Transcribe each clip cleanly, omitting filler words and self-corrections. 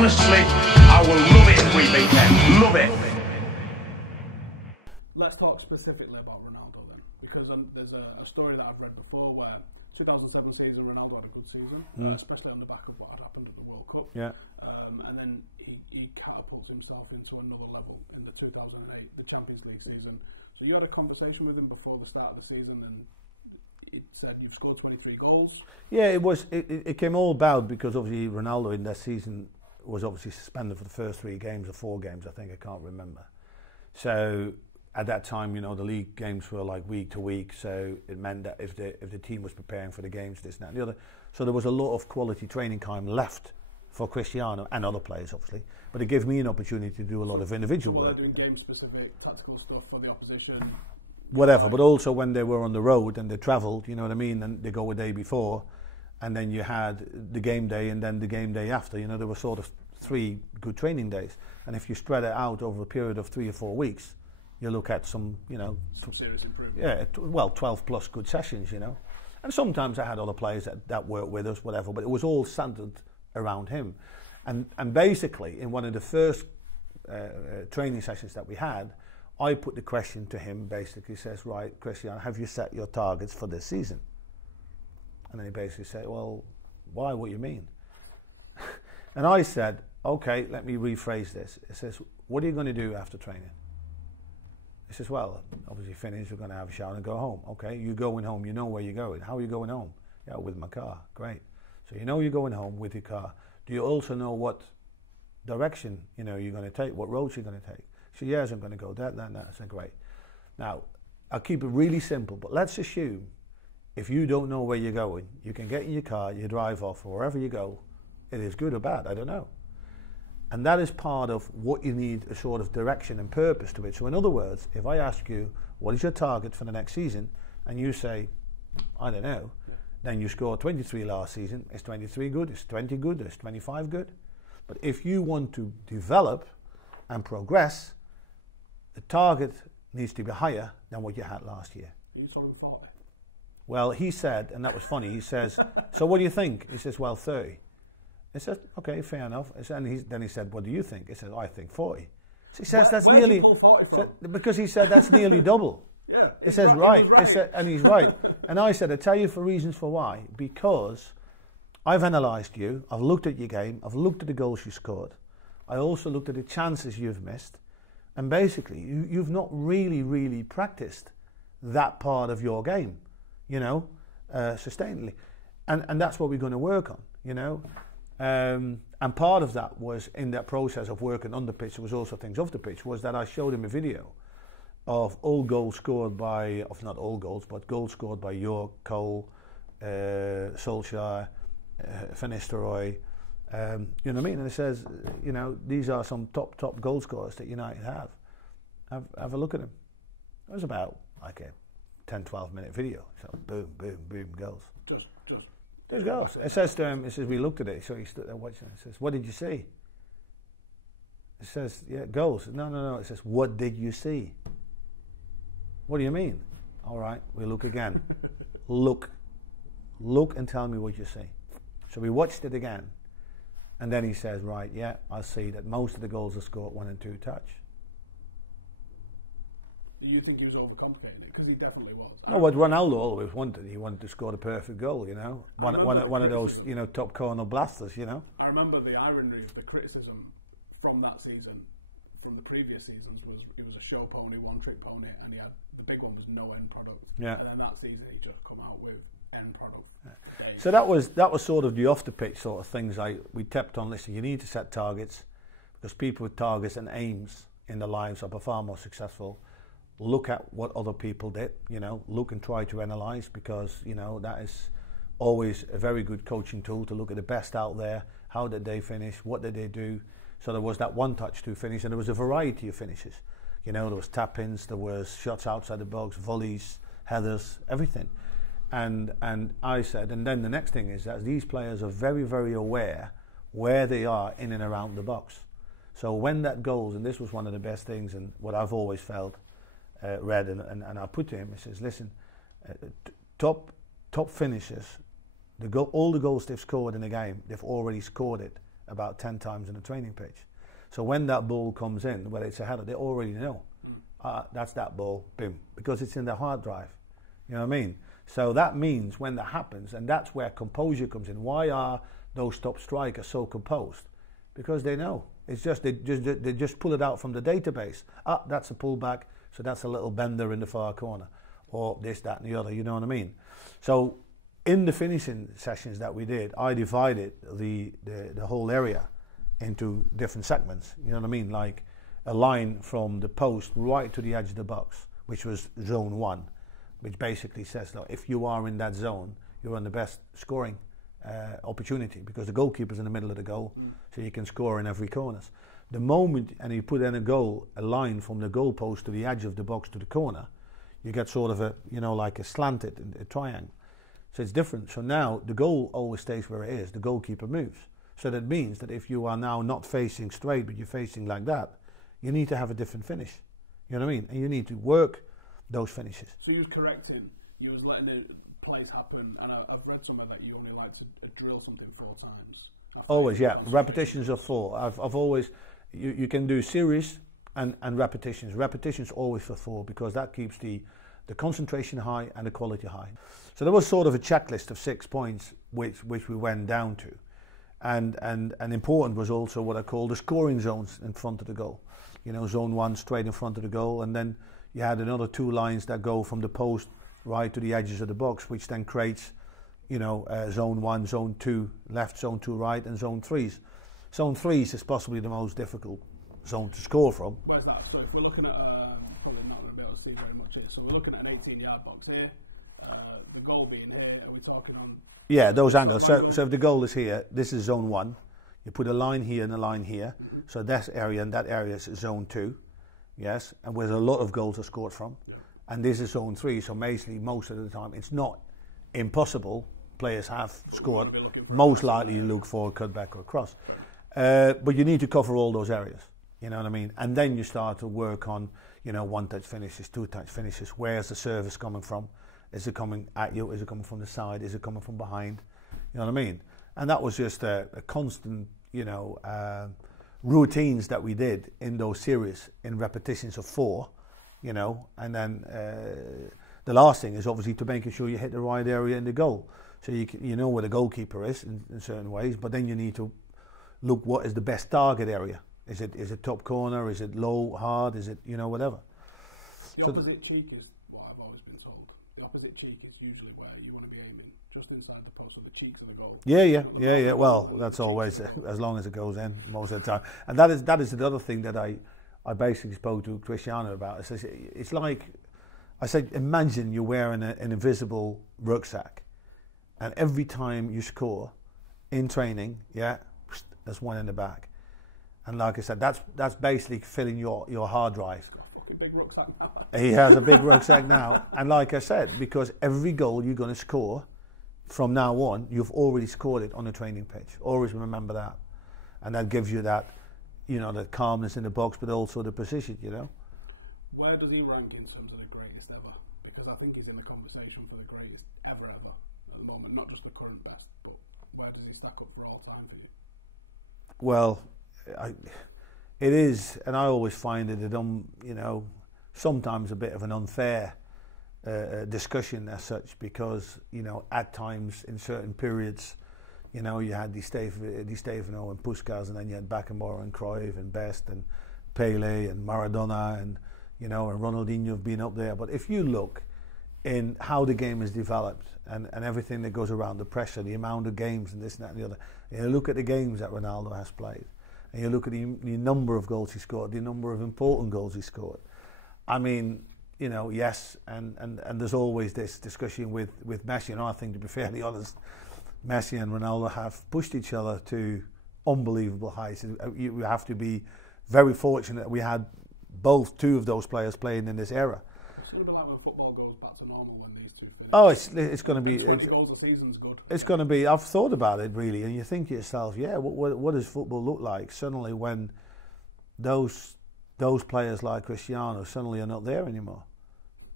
honestly, I will love it if we beat them. Love it. Let's talk specifically about Ronaldo then, because there's a story that I've read before where 2007 season Ronaldo had a good season, especially on the back of what had happened at the World Cup. Yeah. And then he catapults himself into another level in the 2008, the Champions League season. So you had a conversation with him before the start of the season, and it said you've scored 23 goals. Yeah, it came all about because obviously Ronaldo in that season was obviously suspended for the first 3 games or 4 games, I think, I can't remember. So at that time, you know, the league games were like week to week, so it meant that if the team was preparing for the games, this, that and the other, so there was a lot of quality training time left for Cristiano and other players, obviously. But it gave me an opportunity to do a lot of individual work. They're doing game-specific tactical stuff for the opposition. Whatever, but also when they were on the road and they travelled, you know what I mean, and they go a day before, and then you had the game day and then the game day after. You know, there were sort of 3 good training days. And if you spread it out over a period of 3 or 4 weeks, you look at some, you know, some serious improvement. Yeah, well, 12 plus good sessions, you know. And sometimes I had other players that worked with us, whatever, but it was all centered around him. And basically, in one of the first training sessions that we had, I put the question to him, basically says, right, Cristiano, have you set your targets for this season? And then he basically said, well, why, what do you mean? And I said, okay, let me rephrase this. It says, what are you going to do after training? He says, well, obviously finish, we're going to have a shower and go home. Okay, you're going home, you know where you're going. How are you going home? Yeah, with my car. Great. So you know you're going home with your car. Do you also know what direction, you know, you're going to take, what roads you're going to take? So yes, I'm going to go that. I said, great. Now, I'll keep it really simple, but let's assume if you don't know where you're going, you can get in your car, you drive off, or wherever you go, it is good or bad, I don't know. And that is part of what you need, a sort of direction and purpose to it. So in other words, if I ask you, what is your target for the next season? And you say, I don't know. Then you scored 23 last season. Is 23 good? Is 20 good? Is 25 good? But if you want to develop and progress, the target needs to be higher than what you had last year. You told him 40. Well, he said, and that was funny, he says, so what do you think? He says, well, 30. I said, okay, fair enough. And then he said, what do you think? He said, I think 40. So he says, that's where nearly... Did you pull 40 from? Because he said, that's nearly double. Yeah. He says, right. He said, and he's right. And I said, I'll tell you for reasons for why. Because I've analysed you, I've looked at your game, I've looked at the goals you scored, I also looked at the chances you've missed, and basically, you've not really practiced that part of your game, you know, sustainably. And that's what we're going to work on, you know. And part of that was in that process of working on the pitch, there was also things off the pitch, was that I showed him a video of all goals scored by, of not all goals, but goals scored by York, Cole, Solskjaer, Van Nistelrooy, you know what I mean? And it says, you know, these are some top goal scorers that United have. Have a look at them. It was about like a 10-12 minute video. So boom, goals. There's goals. It says to him, it says, we looked at it, so he stood there watching it. It says, what did you see? It says, yeah, goals. No. It says, what did you see? What do you mean? All right, we look again. Look and tell me what you see. So we watched it again. And then he says, right, yeah, I see that most of the goals are scored 1 and 2 touch. Do you think he was overcomplicating it? Because he definitely was. No, what Ronaldo always wanted. He wanted to score the perfect goal, you know. One of those, you know, top corner blasters, you know. I remember the irony of the criticism from that season, from the previous seasons, was it was a show pony, one-trick pony, and he had, the big one was no end product. Yeah. And then that season he just come out with end product. Yeah. So that was sort of the off-the-pitch sort of things we tapped on. Listen, you need to set targets, because people with targets and aims in their lives are far more successful. Look at what other people did, you know, look and try to analyse, because, you know, that is always a very good coaching tool, to look at the best out there. How did they finish? What did they do? So there was that one touch to finish, and there was a variety of finishes. You know, there was tap-ins, there was shots outside the box, volleys, headers, everything. And I said, and then the next thing is that these players are very aware where they are in and around the box. So when that goes, and this was one of the best things, and what I've always felt, read and I put to him, he says, listen, top finishers, all the goals they've scored in a game, they've already scored it about 10 times in a training pitch. So when that ball comes in, whether it's a header, they already know. That's that ball, boom, because it's in their hard drive. You know what I mean? So that means when that happens, and that's where composure comes in. Why are those top strikers so composed? Because they know. It's just they just pull it out from the database. That's a pullback, so that's a little bender in the far corner, or this, that, and the other. You know what I mean? So in the finishing sessions that we did, I divided the whole area into different segments. You know what I mean? Like a line from the post right to the edge of the box, which was zone 1, which basically says that if you are in that zone, you're on the best scoring opportunity, because the goalkeeper's in the middle of the goal, so you can score in every corners. The moment, and you put in a line from the goal post to the edge of the box to the corner, you get sort of a, you know, like a slanted a triangle. So it's different. So now the goal always stays where it is. The goalkeeper moves. So that means that if you are now not facing straight, but you're facing like that, you need to have a different finish. You know what I mean? And you need to work those finishes. So you was correcting, you was letting the plays happen, and I've read somewhere that you only like to drill something 4 times. Always, yeah. Repetitions of 4. I've always, you can do series and repetitions. Repetitions always for 4, because that keeps the concentration high and the quality high. So there was sort of a checklist of 6 points which we went down to. And important was also what I call the scoring zones in front of the goal. You know, zone 1 straight in front of the goal, and then you had another 2 lines that go from the post right to the edges of the box, which then creates, you know, zone 1, zone 2 left, zone 2 right, and zone 3s. Zone 3s is possibly the most difficult zone to score from. Where's that? So if we're looking at, probably not going to be able to see very much here, so we're looking at an 18-yard box here, the goal being here, are we talking on? Yeah, those angles. So if the goal is here, this is zone 1. You put a line here and a line here. Mm-hmm. So that area and that area is zone 2. Yes, and where a lot of goals are scored from. Yeah. And this is zone 3, so basically most of the time it's not impossible. Players have scored. Most likely you look for a cutback or a cross. But you need to cover all those areas. You know what I mean? And then you start to work on, you know, 1-touch finishes, 2-touch finishes. Where's the service coming from? Is it coming at you? Is it coming from the side? Is it coming from behind? You know what I mean? And that was just a constant, you know, routines that we did in those series in repetitions of 4, you know. And then the last thing is obviously to making sure you hit the right area in the goal. So you know where the goalkeeper is in certain ways, but then you need to look what is the best target area. Is it top corner? Is it low, hard? Is it, you know, whatever? The opposite cheek is what I've always been told. The opposite cheek is usually where you want to be aiming, just inside the post, so the cheeks of the goal. Yeah. Well, that's always, as long as it goes in most of the time. And that is the other thing that I basically spoke to Cristiano about. It's like, I said, imagine you're wearing an invisible rucksack, and every time you score in training, yeah, there's one in the back. And like I said, that's basically filling your hard drive. Big rucksack now. He has a big rucksack now. And like I said, because every goal you're going to score from now on, you've already scored it on a training pitch. Always remember that. And that gives you that, you know, that calmness in the box, but also the precision, you know. Where does he rank in terms of the greatest ever? Because I think he's in the conversation for the greatest ever at the moment. Not just the current best, but where does he stack up for all time for you? Well, it is, and I always find it, you know, sometimes a bit of an unfair discussion as such, because, you know, at times in certain periods, you know, you had Di Stefano and Puskas, and then you had Beckenbauer and Cruyff and Best and Pele and Maradona and, you know, and Ronaldinho have been up there. But if you look in how the game is developed and everything that goes around, the pressure, the amount of games and this and that and the other, and you look at the games that Ronaldo has played, and you look at the number of goals he scored, the number of important goals he scored. I mean, you know, yes, and there's always this discussion with Messi, and I think, to be fairly honest, Messi and Ronaldo have pushed each other to unbelievable heights. You have to be very fortunate that we had two of those players playing in this era. It's going to be like when football goes back to normal when these two finish. Oh, it's going to be... 20 goals a season's good. It's going to be... I've thought about it, really, and you think to yourself, yeah, what does football look like suddenly when those players like Cristiano suddenly are not there anymore?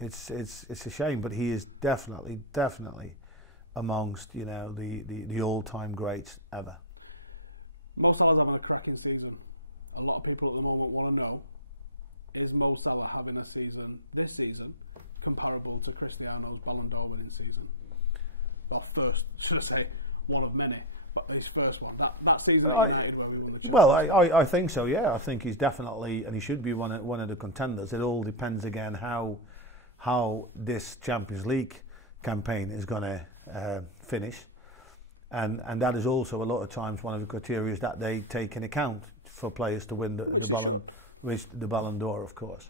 It's a shame, but he is definitely amongst, you know, the all-time greats ever. Mo Salah's having a cracking season. A lot of people at the moment want to know, is Mo Salah having a season this season comparable to Cristiano's Ballon d'Or winning season? Well, first, should I say, one of many, but his first one. That season at United where we won the Champions. Well, I think so, yeah. I think he's definitely, and he should be one of the contenders. It all depends, again, how this Champions League campaign is going to finish. And that is also a lot of times one of the criteria that they take in account for players to win the Ballon d'Or, of course.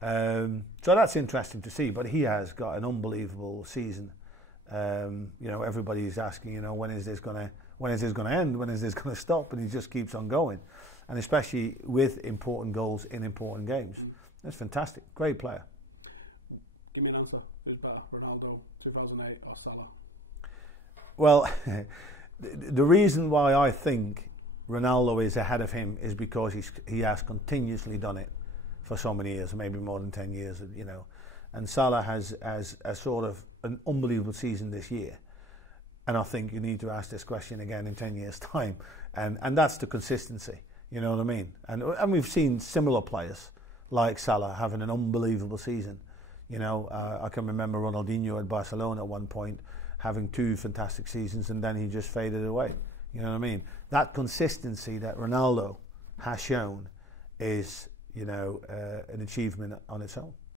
So that's interesting to see. But he has got an unbelievable season. Everybody's asking, when is this going to end? When is this going to stop? And he just keeps on going, and especially with important goals in important games. That's fantastic. Great player. Give me an answer. Who's better, Ronaldo 2008 or Salah? Well, the reason why I think Ronaldo is ahead of him is because he has continuously done it for so many years, maybe more than 10 years, And Salah has a sort of an unbelievable season this year. And I think you need to ask this question again in 10 years' time. And that's the consistency, you know what I mean? And we've seen similar players like Salah having an unbelievable season. I can remember Ronaldinho at Barcelona at one point having 2 fantastic seasons, and then he just faded away. You know what I mean? That consistency that Ronaldo has shown is, an achievement on its own.